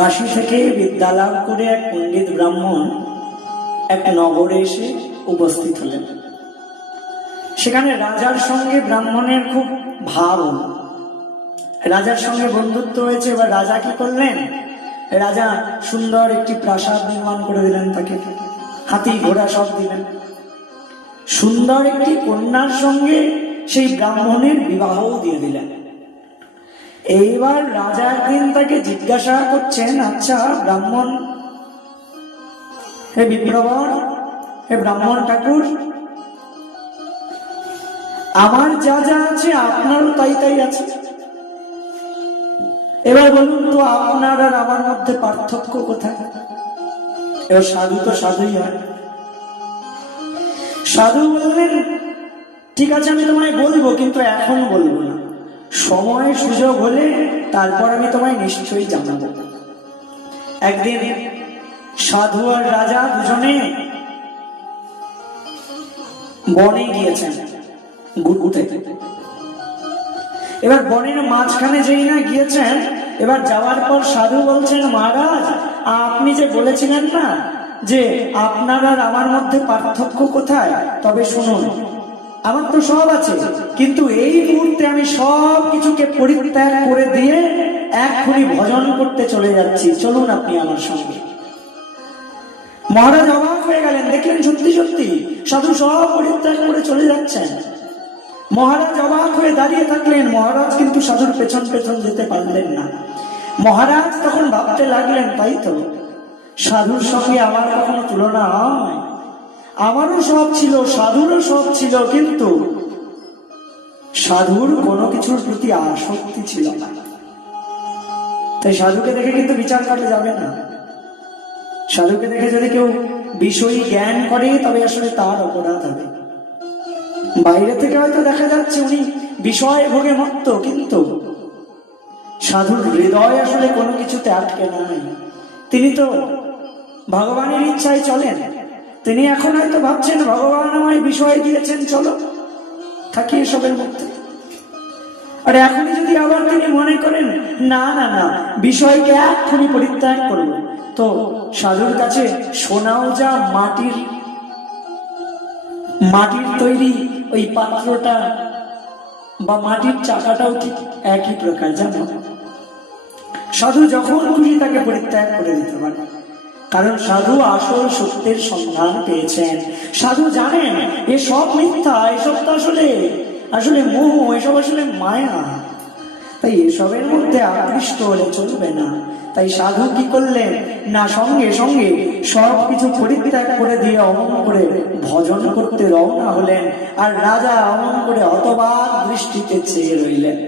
কাশী থেকে বিদ্যালাভ করে এক পণ্ডিত ব্রাহ্মণ এক নগরে এসে উপস্থিত হলেন। সেখানে রাজার সঙ্গে ব্রাহ্মণের খুব ভাব হল, রাজার সঙ্গে বন্ধুত্ব হয়েছে। এবার রাজা কি করলেন, রাজা সুন্দর একটি প্রাসাদ নির্মাণ করে দিলেন, তাকে হাতি ঘোড়া সব দিলেন। সুন্দর একটি কন্যার সঙ্গে সেই ব্রাহ্মণের বিবাহও দিয়ে দিলেন। এইবার রাজা একদিন তাকে জিজ্ঞাসা করছেন, আচ্ছা ব্রাহ্মণ, হে বিপ্রবর, হে ব্রাহ্মণ ঠাকুর, আমার যা যা আছে আপনারও তাই তাই আছে, এবার বলুন তো আপনার আর আমার মধ্যে পার্থক্য কোথায়? এবার সাধু তো সাধুই হয়। সাধু বললেন, ঠিক আছে আমি তোমায় বলবো, কিন্তু এখন বলবো না, সময় সুযোগ হলে তারপর আমি তোমায় নিশ্চয়ই জানাবো। একদিন সাধু আর রাজা দুজনে বনে গিয়েছেন ঘুরতে। এবার বনের মাঝখানে যেই না গিয়েছেন, এবার যাওয়ার পর সাধু বলছেন, মহারাজ আপনি যে বলেছিলেন না যে আপনার আর আমার মধ্যে পার্থক্য কোথায়, তবে শুনুন, আমার তো সব আছে, কিন্তু এই মুহূর্তে আমি সব কিছুকে পরিত্যাগ করে দিয়ে এক্ষুনি ভজন করতে চলে যাচ্ছি, চলুন আপনি আমার সঙ্গে। মহারাজ অবাক হয়ে গেলেন, দেখলেন সত্যি সত্যি সাধু সব পরিত্যাগ করে চলে যাচ্ছেন। মহারাজ অবাক হয়ে দাঁড়িয়ে থাকলেন, মহারাজ কিন্তু সাধুর পেছন পেছন যেতে পারলেন না। মহারাজ তখন ভাবতে লাগলেন, তাই তো, সাধুর সঙ্গে আমার কখনো তুলনা হয়? আমারও সব ছিল, সাধুরও সব ছিল, কিন্তু সাধুর কোনো কিছুর প্রতি আসক্তি ছিল না। তাই সাধুকে দেখে কিন্তু বিচার করা যাবে না। সাধুকে দেখে যদি কেউ বিষয়ী জ্ঞান করে, তবে আসলে তার অপরাধ হবে। বাইরে থেকে হয়তো দেখা যাচ্ছে উনি বিষয় ভোগে মত্ত, কিন্তু সাধুর হৃদয় আসলে কোনো কিছুতে আটকে নাই। তিনি তো ভগবানের ইচ্ছায় চলেন। তিনি এখন হয়তো ভাবছেন, ভগবান আমায় বিষয় দিয়েছেন, চলো থাকি এসবের মধ্যে। আর এখনই যদি আবার তিনি মনে করেন না না না, বিষয়কে এক্ষুনি পরিত্যাগ করবো, তো সাধুর কাছে সোনাও যা মাটির তৈরি ওই পাত্রটা বা মাটির চাকাটাও ঠিক একই প্রকার, জানো। সাধু যখন খুশি তাকে পরিত্যাগ করে দিতে পারে, কারণ সাধু আসল সত্যের সন্ধান পেয়েছেন। সাধু জানেন এসব মিথ্যা, এসব তো আসলে মোহ, এসব আসলে মায়া। তাই এসবের মধ্যে আকৃষ্ট হলে চলবে না। তাই সাধু কি করলেন না, সঙ্গে সঙ্গে সব কিছু পরিত্যাগ করে দিয়ে অমন করে ভজন করতে রওনা হলেন। আর রাজা অমন করে হতবাক দৃষ্টিতে চেয়ে রইলেন।